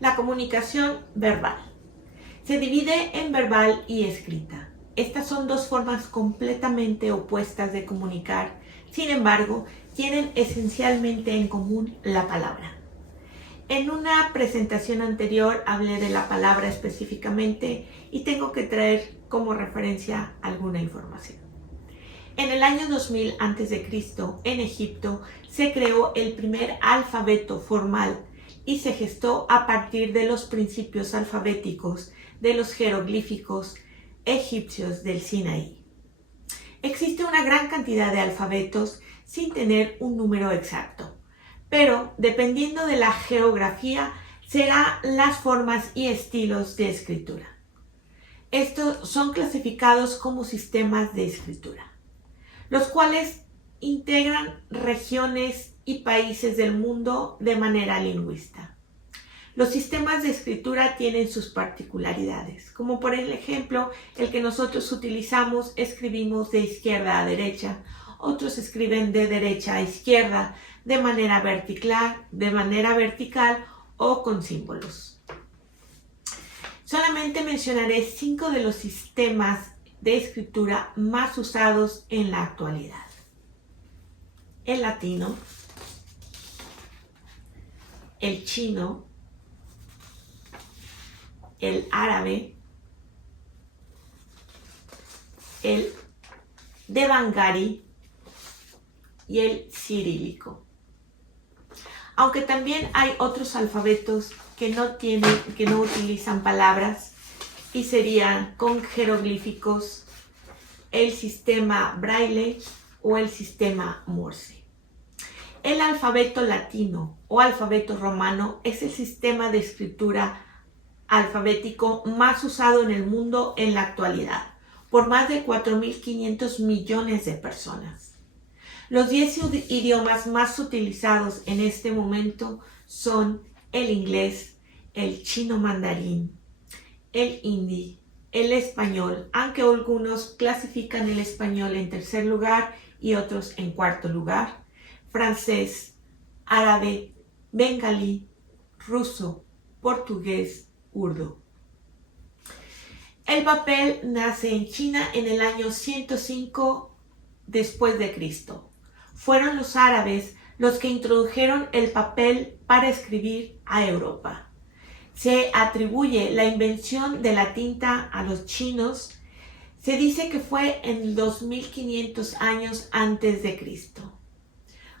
La comunicación verbal. Se divide en verbal y escrita. Estas son dos formas completamente opuestas de comunicar. Sin embargo, tienen esencialmente en común la palabra. En una presentación anterior hablé de la palabra específicamente y tengo que traer como referencia alguna información. En el año 2000 a.C., en Egipto, se creó el primer alfabeto formal y se gestó a partir de los principios alfabéticos de los jeroglíficos egipcios del Sinaí. Existe una gran cantidad de alfabetos sin tener un número exacto, pero dependiendo de la geografía serán las formas y estilos de escritura. Estos son clasificados como sistemas de escritura, los cuales integran regiones y países del mundo de manera lingüística. Los sistemas de escritura tienen sus particularidades, como por ejemplo el que nosotros utilizamos, escribimos de izquierda a derecha, otros escriben de derecha a izquierda, de manera vertical o con símbolos. Solamente mencionaré 5 de los sistemas de escritura más usados en la actualidad: el latino, el chino, el árabe, el devanagari y el cirílico. Aunque también hay otros alfabetos que no utilizan palabras y serían con jeroglíficos, el sistema Braille o el sistema Morse. El alfabeto latino o alfabeto romano es el sistema de escritura alfabético más usado en el mundo en la actualidad, por más de 4.500 millones de personas. Los 10 idiomas más utilizados en este momento son el inglés, el chino mandarín, el hindi, el español, aunque algunos clasifican el español en tercer lugar y otros en cuarto lugar, francés, árabe, bengalí, ruso, portugués, urdu. El papel nace en China en el año 105 después de Cristo. Fueron los árabes los que introdujeron el papel para escribir a Europa. Se atribuye la invención de la tinta a los chinos. Se dice que fue en 2500 años antes de Cristo.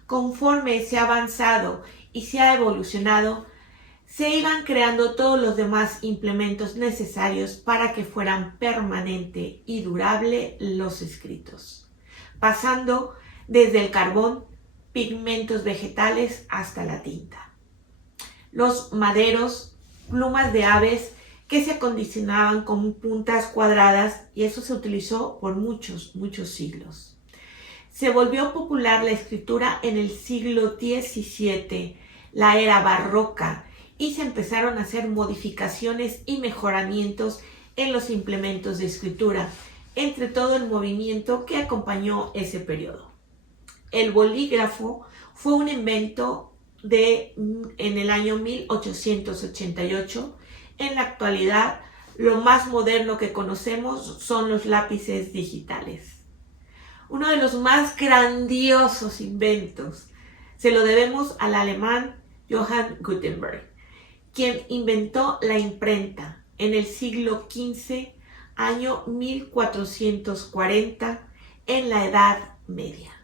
Conforme se ha avanzado y se ha evolucionado, se iban creando todos los demás implementos necesarios para que fueran permanente y durable los escritos, pasando desde el carbón, pigmentos vegetales hasta la tinta. Los maderos, plumas de aves que se acondicionaban con puntas cuadradas, y eso se utilizó por muchos siglos. Se volvió popular la escritura en el siglo XVII, la era barroca, y se empezaron a hacer modificaciones y mejoramientos en los implementos de escritura, entre todo el movimiento que acompañó ese periodo. El bolígrafo fue un invento en el año 1888. En la actualidad, lo más moderno que conocemos son los lápices digitales. Uno de los más grandiosos inventos se lo debemos al alemán Johann Gutenberg, quien inventó la imprenta en el siglo XV, año 1440, en la Edad Media.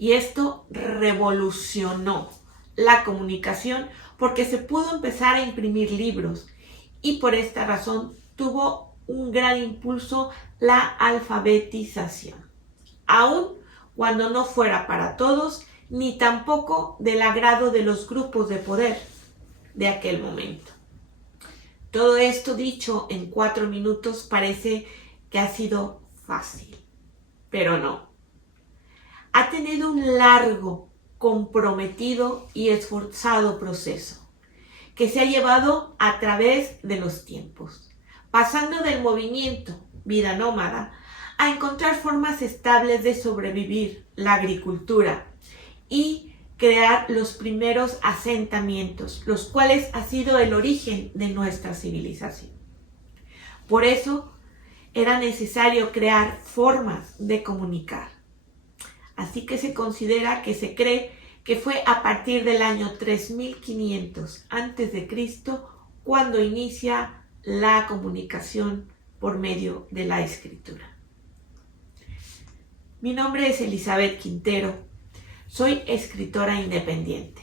Y esto revolucionó la comunicación porque se pudo empezar a imprimir libros y por esta razón tuvo un gran impulso la alfabetización, aun cuando no fuera para todos ni tampoco del agrado de los grupos de poder de aquel momento. Todo esto dicho en 4 minutos parece que ha sido fácil, pero no. Ha tenido un largo, comprometido y esforzado proceso que se ha llevado a través de los tiempos, pasando del movimiento vida nómada a encontrar formas estables de sobrevivir, la agricultura, y crear los primeros asentamientos, los cuales ha sido el origen de nuestra civilización. Por eso era necesario crear formas de comunicar. Así que se considera que se cree que fue a partir del año 3500 a.C. cuando inicia la comunicación por medio de la escritura. Mi nombre es Elizabeth Quintero. Soy escritora independiente.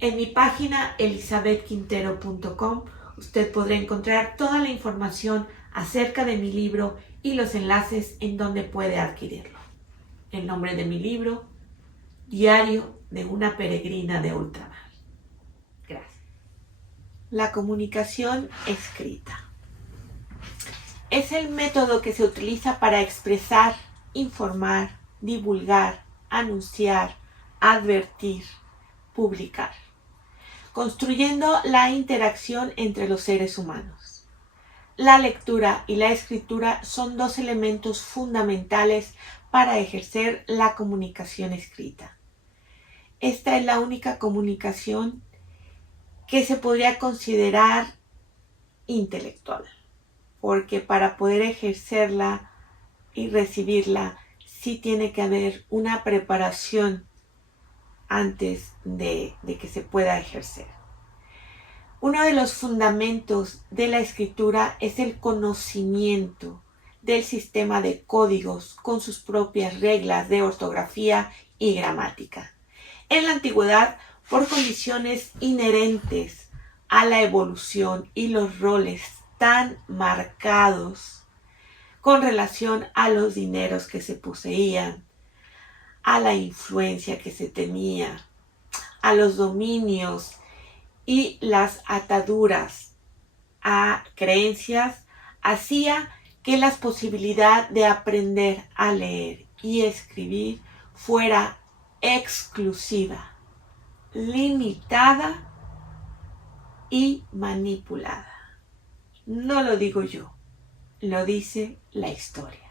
En mi página elizabethquintero.com usted podrá encontrar toda la información acerca de mi libro y los enlaces en donde puede adquirirlo. El nombre de mi libro, Diario de una peregrina de ultramar. Gracias. La comunicación escrita es el método que se utiliza para expresar, informar, divulgar, anunciar, advertir, publicar, construyendo la interacción entre los seres humanos. La lectura y la escritura son dos elementos fundamentales para ejercer la comunicación escrita. Esta es la única comunicación que se podría considerar intelectual, porque para poder ejercerla y recibirla sí tiene que haber una preparación antes de que se pueda ejercer. Uno de los fundamentos de la escritura es el conocimiento del sistema de códigos con sus propias reglas de ortografía y gramática. En la antigüedad, por condiciones inherentes a la evolución y los roles tan marcados con relación a los dineros que se poseían, a la influencia que se tenía, a los dominios y las ataduras a creencias, hacía que la posibilidad de aprender a leer y escribir fuera exclusiva, limitada y manipulada. No lo digo yo, lo dice la historia.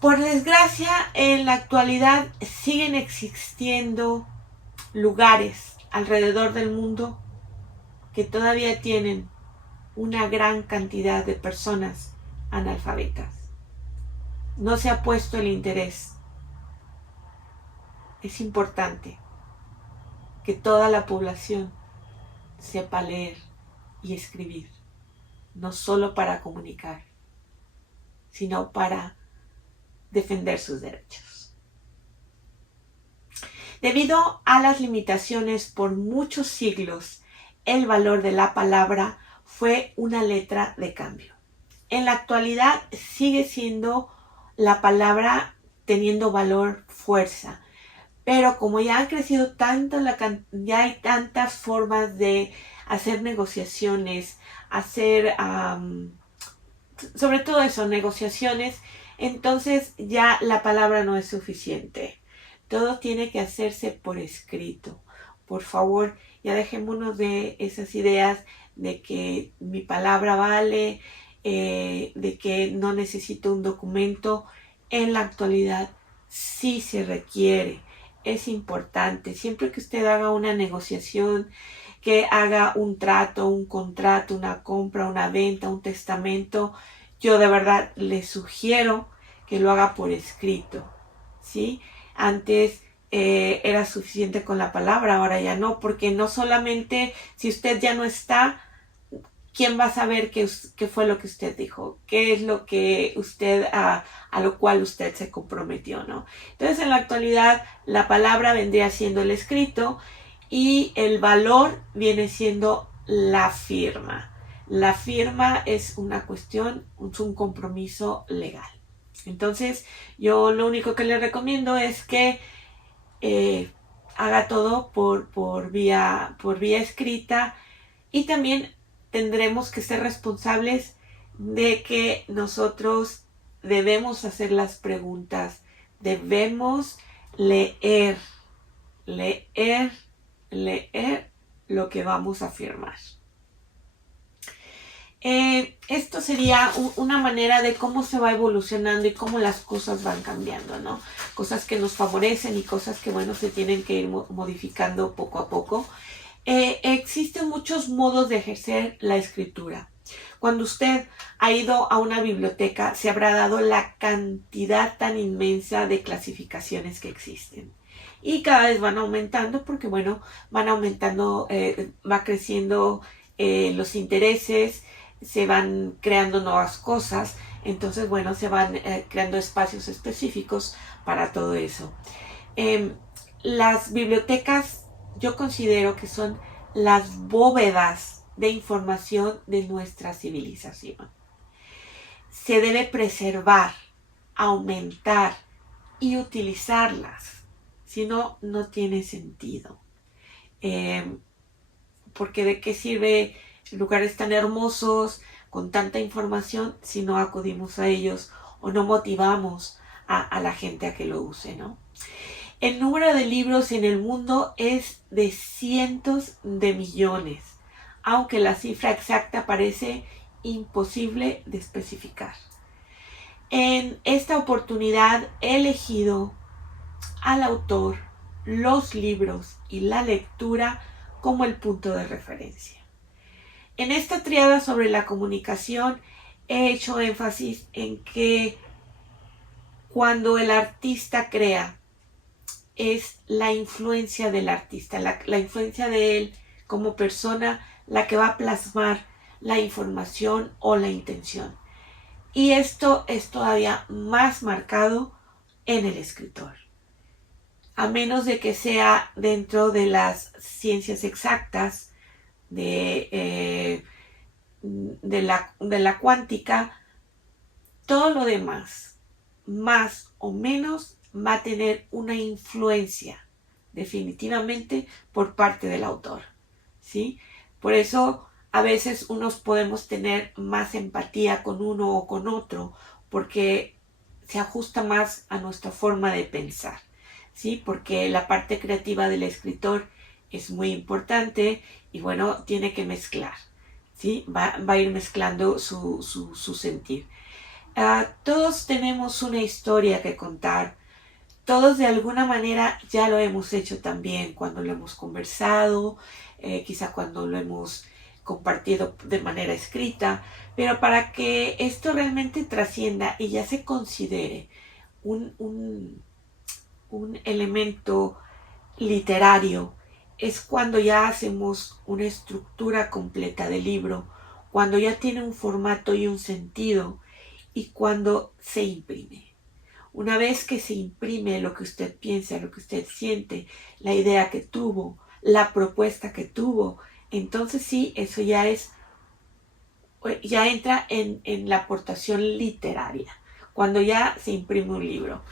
Por desgracia, en la actualidad siguen existiendo lugares alrededor del mundo que todavía tienen una gran cantidad de personas analfabetas. No se ha puesto el interés. Es importante que toda la población sepa leer y escribir, no solo para comunicar, sino para defender sus derechos. Debido a las limitaciones por muchos siglos, el valor de la palabra fue una letra de cambio. En la actualidad sigue siendo la palabra teniendo valor, fuerza, pero como ya ha crecido tanto, ya hay tantas formas de hacer negociaciones, hacer, sobre todo eso, negociaciones, entonces ya la palabra no es suficiente. Todo tiene que hacerse por escrito. Por favor, ya dejémonos de esas ideas de que mi palabra vale, de que no necesito un documento. En la actualidad sí se requiere. Es importante. Siempre que usted haga una negociación, que haga un trato, un contrato, una compra, una venta, un testamento, yo de verdad le sugiero que lo haga por escrito, ¿sí? Antes era suficiente con la palabra, ahora ya no, porque no solamente si usted ya no está, ¿quién va a saber qué fue lo que usted dijo? ¿Qué es lo que usted, a lo cual usted se comprometió, ¿no? Entonces, en la actualidad, la palabra vendría siendo el escrito y el valor viene siendo la firma. La firma es una cuestión, es un compromiso legal. Entonces, yo lo único que le recomiendo es que haga todo por vía escrita, y también tendremos que ser responsables de que nosotros debemos hacer las preguntas, debemos leer lo que vamos a afirmar. Esto sería una manera de cómo se va evolucionando y cómo las cosas van cambiando, ¿no? cosas que nos favorecen y cosas que, bueno, se tienen que ir modificando poco a poco. Existen muchos modos de ejercer la escritura. Cuando usted ha ido a una biblioteca, se habrá dado la cantidad tan inmensa de clasificaciones que existen. Y cada vez van aumentando porque, bueno, van aumentando, va creciendo los intereses, se van creando nuevas cosas. Entonces, bueno, se van creando espacios específicos para todo eso. Las bibliotecas yo considero que son las bóvedas de información de nuestra civilización. Se debe preservar, aumentar y utilizarlas. Si no, no tiene sentido. Porque ¿de qué sirve lugares tan hermosos, con tanta información, si no acudimos a ellos o no motivamos a la gente a que lo use, ¿no? El número de libros en el mundo es de cientos de millones, aunque la cifra exacta parece imposible de especificar. En esta oportunidad he elegido al autor, los libros y la lectura como el punto de referencia. En esta triada sobre la comunicación he hecho énfasis en que cuando el artista crea, es la influencia del artista, la influencia de él como persona la que va a plasmar la información o la intención. Y esto es todavía más marcado en el escritor. A menos de que sea dentro de las ciencias exactas, de la cuántica, todo lo demás, más o menos, va a tener una influencia definitivamente por parte del autor, ¿sí? Por eso a veces unos podemos tener más empatía con uno o con otro porque se ajusta más a nuestra forma de pensar, ¿sí? Porque la parte creativa del escritor es muy importante y, bueno, tiene que mezclar, ¿sí? Va a ir mezclando su sentir. Todos tenemos una historia que contar. Todos de alguna manera ya lo hemos hecho también cuando lo hemos conversado, quizá cuando lo hemos compartido de manera escrita, pero para que esto realmente trascienda y ya se considere un elemento literario, es cuando ya hacemos una estructura completa del libro, cuando ya tiene un formato y un sentido y cuando se imprime. Una vez que se imprime lo que usted piensa, lo que usted siente, la idea que tuvo, la propuesta que tuvo, entonces sí, eso ya entra en la aportación literaria, cuando ya se imprime un libro.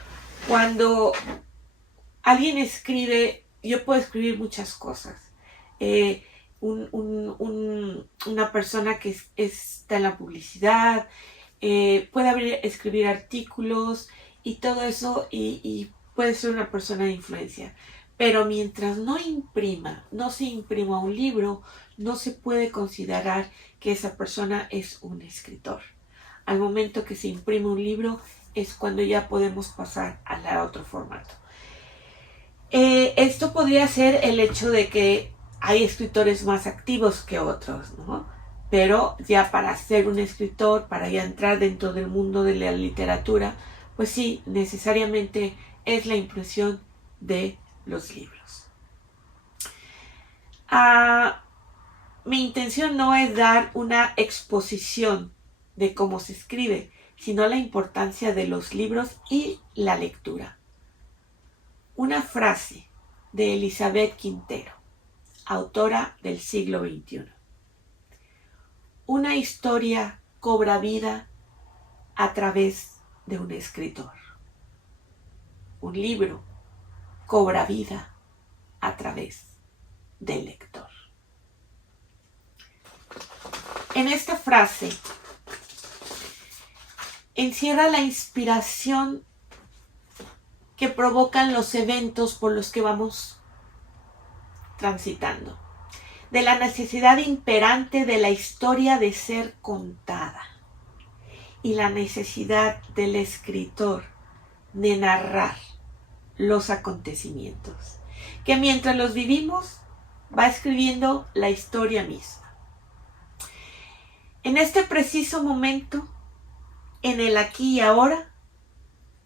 Cuando alguien escribe, yo puedo escribir muchas cosas. Una persona que está en la publicidad, puede escribir artículos, y todo eso, y puede ser una persona de influencia. Pero mientras no se imprima un libro, no se puede considerar que esa persona es un escritor. Al momento que se imprime un libro es cuando ya podemos pasar al otro formato. Esto podría ser el hecho de que hay escritores más activos que otros, ¿no? Pero ya para ser un escritor, para ya entrar dentro del mundo de la literatura, pues sí, necesariamente es la impresión de los libros. Mi intención no es dar una exposición de cómo se escribe, sino la importancia de los libros y la lectura. Una frase de Elizabeth Quintero, autora del siglo XXI. Una historia cobra vida a través de un escritor. Un libro cobra vida a través del lector. En esta frase encierra la inspiración que provocan los eventos por los que vamos transitando, de la necesidad imperante de la historia de ser contada y la necesidad del escritor de narrar los acontecimientos, que mientras los vivimos va escribiendo la historia misma. En este preciso momento, en el aquí y ahora,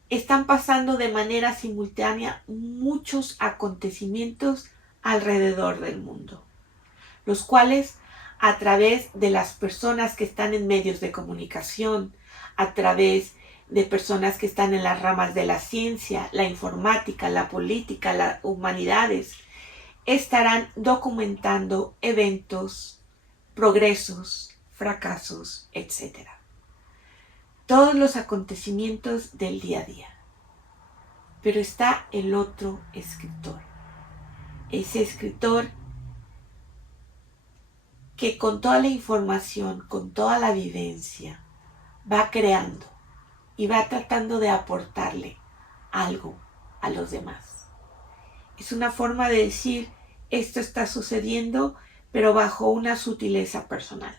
están pasando de manera simultánea muchos acontecimientos alrededor del mundo, los cuales a través de las personas que están en medios de comunicación, a través de personas que están en las ramas de la ciencia, la informática, la política, las humanidades, estarán documentando eventos, progresos, fracasos, etc. Todos los acontecimientos del día a día. Pero está el otro escritor. Ese escritor que con toda la información, con toda la vivencia, va creando y va tratando de aportarle algo a los demás. Es una forma de decir, esto está sucediendo, pero bajo una sutileza personal.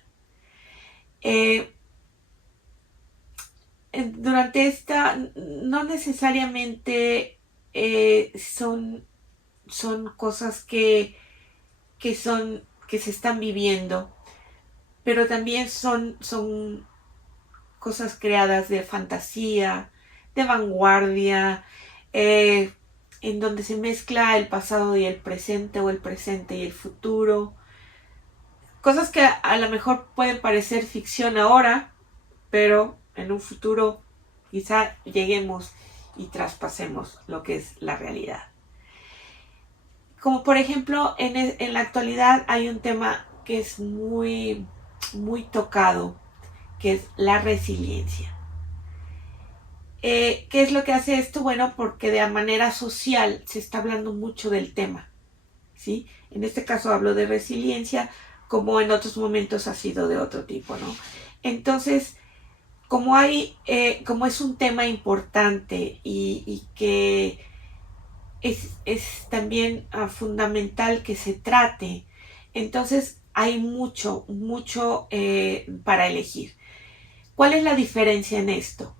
Durante esta, no necesariamente son cosas que se están viviendo, pero también son cosas creadas de fantasía, de vanguardia, en donde se mezcla el pasado y el presente, o el presente y el futuro. Cosas que a lo mejor pueden parecer ficción ahora, pero en un futuro quizá lleguemos y traspasemos lo que es la realidad. Como por ejemplo, en la actualidad hay un tema que es muy, muy tocado, que es la resiliencia. ¿Qué es lo que hace esto? Bueno, porque de manera social se está hablando mucho del tema, ¿sí? En este caso hablo de resiliencia, como en otros momentos ha sido de otro tipo, ¿no? Entonces, como es un tema importante y que es también fundamental que se trate, entonces hay mucho para elegir. ¿Cuál es la diferencia en esto?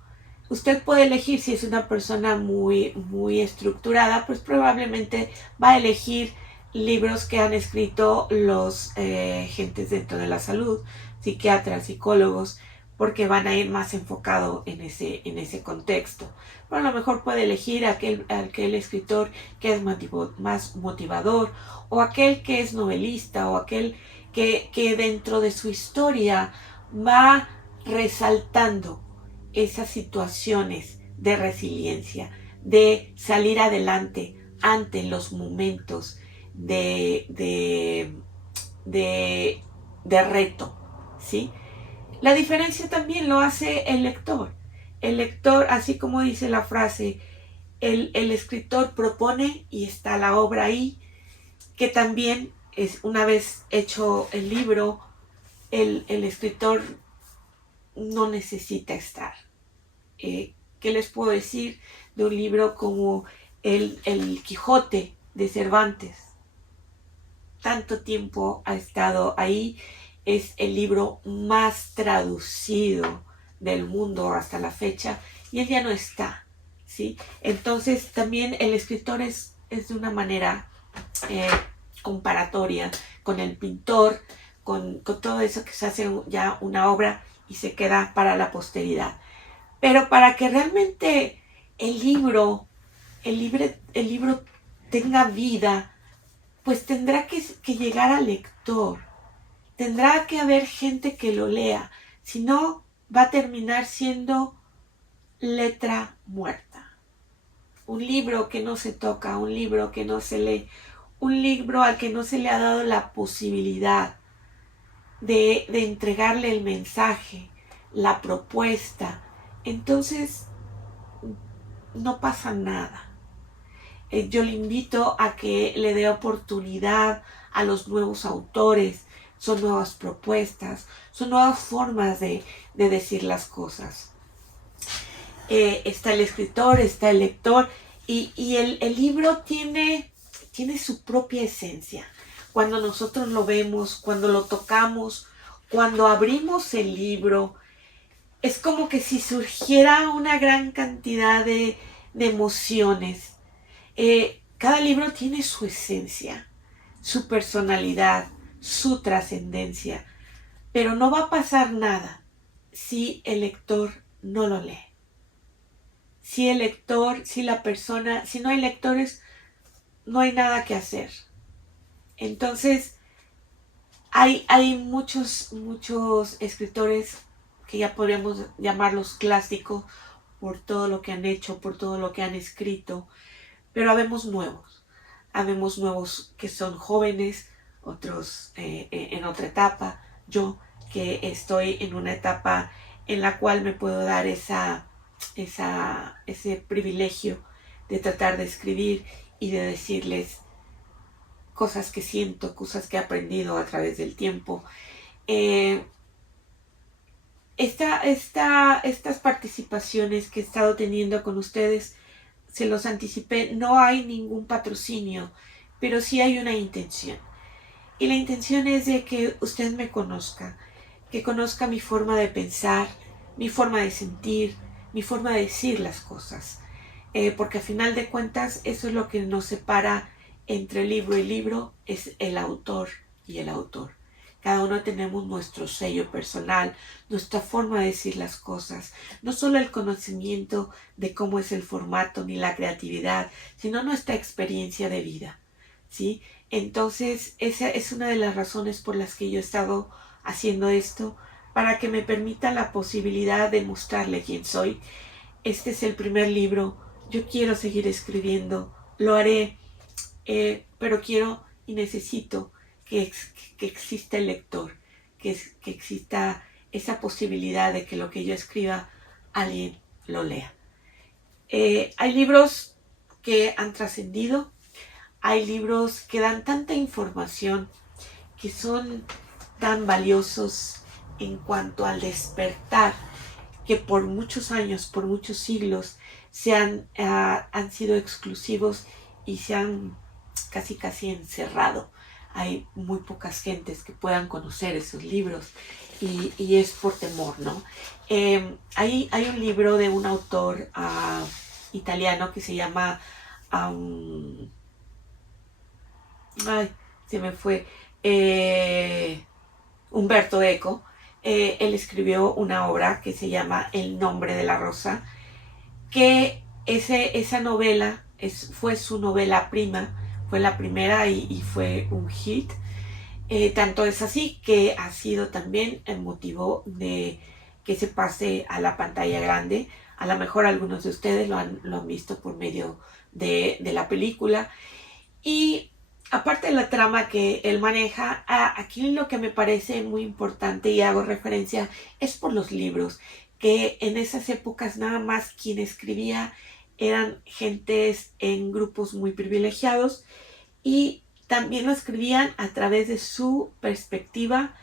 Usted puede elegir, si es una persona muy, muy estructurada, pues probablemente va a elegir libros que han escrito los gentes dentro de la salud, psiquiatras, psicólogos, porque van a ir más enfocado en ese contexto. Pero a lo mejor puede elegir aquel escritor que es más motivador, o aquel que es novelista, o aquel que dentro de su historia va resaltando esas situaciones de resiliencia, de salir adelante ante los momentos de reto, ¿sí? La diferencia también lo hace el lector. El lector, así como dice la frase, el escritor propone y está la obra ahí, que también es, una vez hecho el libro, el escritor no necesita estar. ¿Qué les puedo decir de un libro como el Quijote de Cervantes? Tanto tiempo ha estado ahí, es el libro más traducido del mundo hasta la fecha, y él ya no está, ¿sí? Entonces también el escritor es de una manera comparatoria con el pintor, con todo eso que se hace ya una obra y se queda para la posteridad. Pero para que realmente el libro tenga vida, pues tendrá que llegar al lector. Tendrá que haber gente que lo lea. Si no, va a terminar siendo letra muerta. Un libro que no se toca, un libro que no se lee, un libro al que no se le ha dado la posibilidad de entregarle el mensaje, la propuesta. Entonces, no pasa nada. Yo le invito a que le dé oportunidad a los nuevos autores. Son nuevas propuestas, son nuevas formas de decir las cosas. Está el escritor, está el lector, y el libro tiene su propia esencia. Cuando nosotros lo vemos, cuando lo tocamos, cuando abrimos el libro, es como que si surgiera una gran cantidad de emociones. Cada libro tiene su esencia, su personalidad, su trascendencia, pero no va a pasar nada si el lector no lo lee. Si el lector, si la persona, si no hay lectores, no hay nada que hacer. Entonces, hay muchos escritores que ya podríamos llamarlos clásicos por todo lo que han hecho, por todo lo que han escrito, pero habemos nuevos que son jóvenes, otros en otra etapa, yo que estoy en una etapa en la cual me puedo dar ese privilegio de tratar de escribir y de decirles cosas que siento, cosas que he aprendido a través del tiempo. Estas participaciones que he estado teniendo con ustedes, se los anticipé, no hay ningún patrocinio, pero sí hay una intención. Y la intención es de que usted me conozca, que conozca mi forma de pensar, mi forma de sentir, mi forma de decir las cosas. Porque a final de cuentas eso es lo que nos separa entre libro y libro, es el autor y el autor. Cada uno tenemos nuestro sello personal, nuestra forma de decir las cosas, no solo el conocimiento de cómo es el formato ni la creatividad, sino nuestra experiencia de vida, ¿sí? Entonces, esa es una de las razones por las que yo he estado haciendo esto, para que me permita la posibilidad de mostrarle quién soy. Este es el primer libro, yo quiero seguir escribiendo, lo haré, pero quiero y necesito que exista el lector, que exista esa posibilidad de que lo que yo escriba alguien lo lea. Hay libros que han trascendido, hay libros que dan tanta información, que son tan valiosos en cuanto al despertar, que por muchos años, por muchos siglos, han sido exclusivos y se han casi encerrado. Hay muy pocas gentes que puedan conocer esos libros y es por temor, ¿no? Hay un libro de un autor italiano que se llama se me fue, Umberto Eco. Él escribió una obra que se llama El nombre de la rosa, que esa novela fue su novela prima, fue la primera y fue un hit. Tanto es así que ha sido también el motivo de que se pase a la pantalla grande. A lo mejor algunos de ustedes lo han visto por medio de la película. Y aparte de la trama que él maneja, aquí lo que me parece muy importante y hago referencia es por los libros, que en esas épocas nada más quien escribía eran gentes en grupos muy privilegiados y también lo escribían a través de su perspectiva,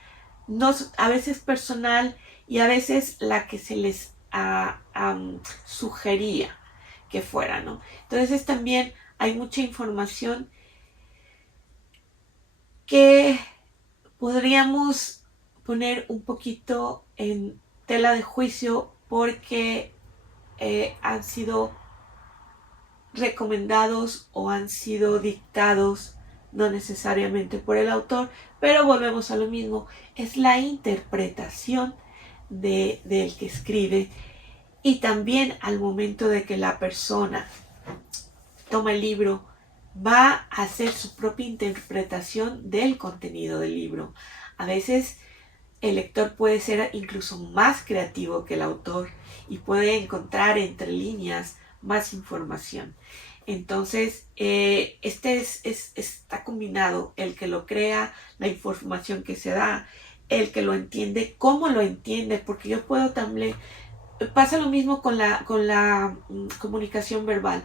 a veces personal y a veces la que se les sugería que fuera, ¿no? Entonces también hay mucha información que podríamos poner un poquito en tela de juicio porque han sido recomendados o han sido dictados no necesariamente por el autor, pero volvemos a lo mismo, es la interpretación del que escribe y también al momento de que la persona toma el libro va a hacer su propia interpretación del contenido del libro. A veces el lector puede ser incluso más creativo que el autor y puede encontrar entre líneas más información. Entonces, está combinado el que lo crea, la información que se da, el que lo entiende, cómo lo entiende, porque yo puedo también... Pasa lo mismo con la comunicación verbal.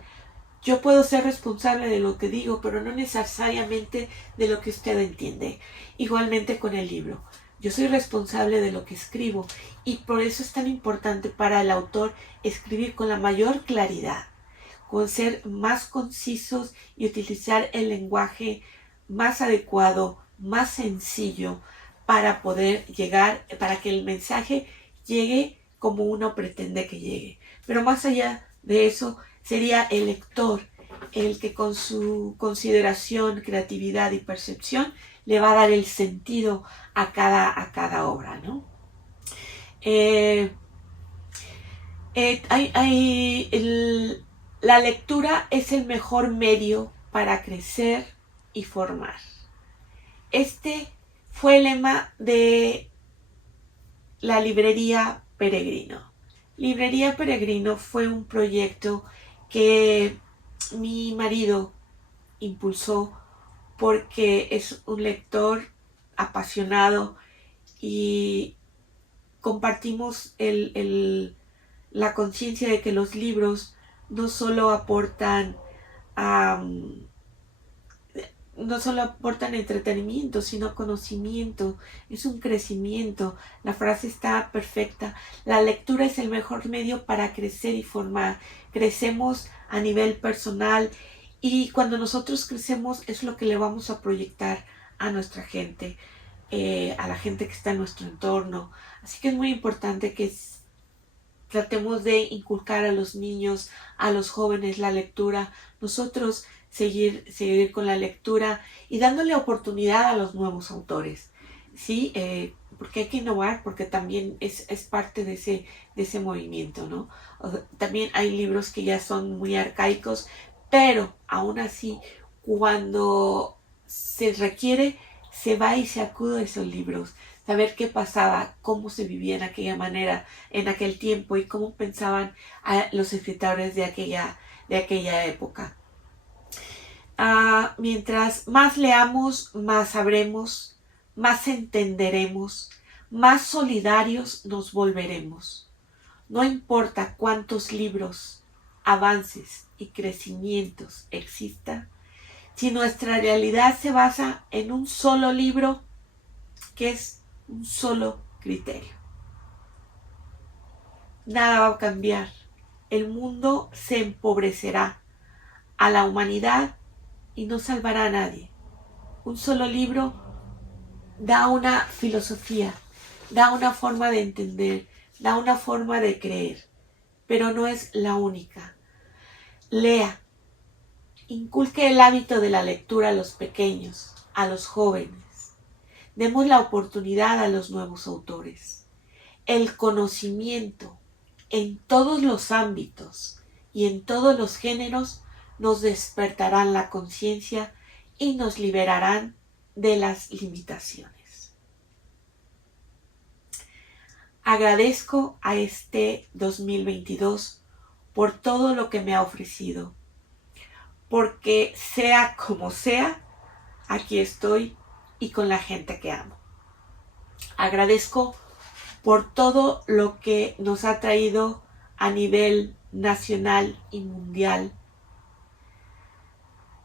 Yo puedo ser responsable de lo que digo, pero no necesariamente de lo que usted entiende. Igualmente con el libro. Yo soy responsable de lo que escribo y por eso es tan importante para el autor escribir con la mayor claridad, con ser más concisos y utilizar el lenguaje más adecuado, más sencillo para poder llegar, para que el mensaje llegue como uno pretende que llegue. Pero más allá de eso, sería el lector el que con su consideración, creatividad y percepción le va a dar el sentido a cada obra, ¿no? La lectura es el mejor medio para crecer y formar. Este fue el lema de la librería Peregrino. Librería Peregrino fue un proyecto que mi marido impulsó porque es un lector apasionado y compartimos la conciencia de que los libros no solo aportan no solo aportan entretenimiento, sino conocimiento, es un crecimiento. La frase está perfecta. La lectura es el mejor medio para crecer y formar. Crecemos a nivel personal y cuando nosotros crecemos es lo que le vamos a proyectar a nuestra gente, a la gente que está en nuestro entorno. Así que es muy importante que tratemos de inculcar a los niños, a los jóvenes la lectura. Nosotros seguir con la lectura y dándole oportunidad a los nuevos autores, ¿sí? Porque hay que innovar, porque también es parte de ese movimiento, ¿no? También hay libros que ya son muy arcaicos, pero aún así, cuando se requiere, se va y se acude a esos libros, saber qué pasaba, cómo se vivía en aquella manera, en aquel tiempo y cómo pensaban los escritores de aquella época. Mientras más leamos, más sabremos, más entenderemos, más solidarios nos volveremos. No importa cuántos libros, avances y crecimientos existan, si nuestra realidad se basa en un solo libro, que es un solo criterio. Nada va a cambiar. El mundo se empobrecerá. A la humanidad y no salvará a nadie. Un solo libro da una filosofía, da una forma de entender, da una forma de creer, pero no es la única. Lea, inculque el hábito de la lectura a los pequeños, a los jóvenes. Demos la oportunidad a los nuevos autores. El conocimiento en todos los ámbitos y en todos los géneros nos despertarán la conciencia y nos liberarán de las limitaciones. Agradezco a este 2022 por todo lo que me ha ofrecido, porque sea como sea, aquí estoy y con la gente que amo. Agradezco por todo lo que nos ha traído a nivel nacional y mundial.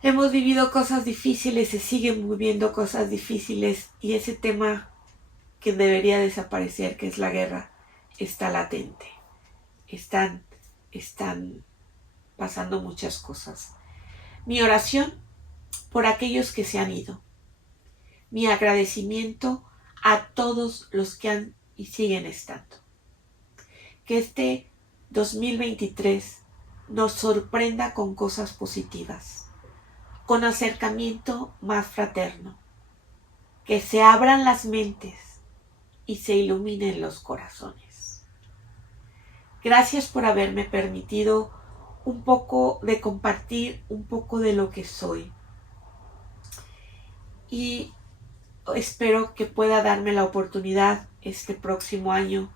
Hemos vivido cosas difíciles, se siguen viviendo cosas difíciles y ese tema que debería desaparecer, que es la guerra, está latente. Están pasando muchas cosas. Mi oración por aquellos que se han ido. Mi agradecimiento a todos los que han y siguen estando. Que este 2023 nos sorprenda con cosas positivas, con acercamiento más fraterno, que se abran las mentes y se iluminen los corazones. Gracias por haberme permitido un poco de compartir un poco de lo que soy. Y espero que pueda darme la oportunidad este próximo año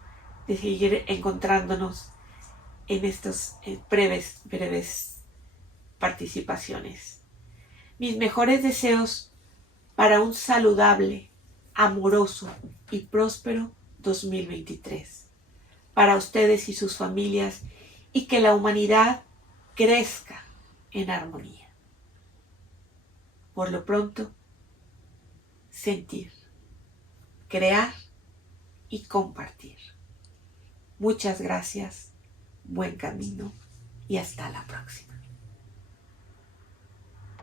de seguir encontrándonos en estas breves participaciones. Mis mejores deseos para un saludable, amoroso y próspero 2023. Para ustedes y sus familias y que la humanidad crezca en armonía. Por lo pronto, sentir, crear y compartir. Muchas gracias, buen camino y hasta la próxima.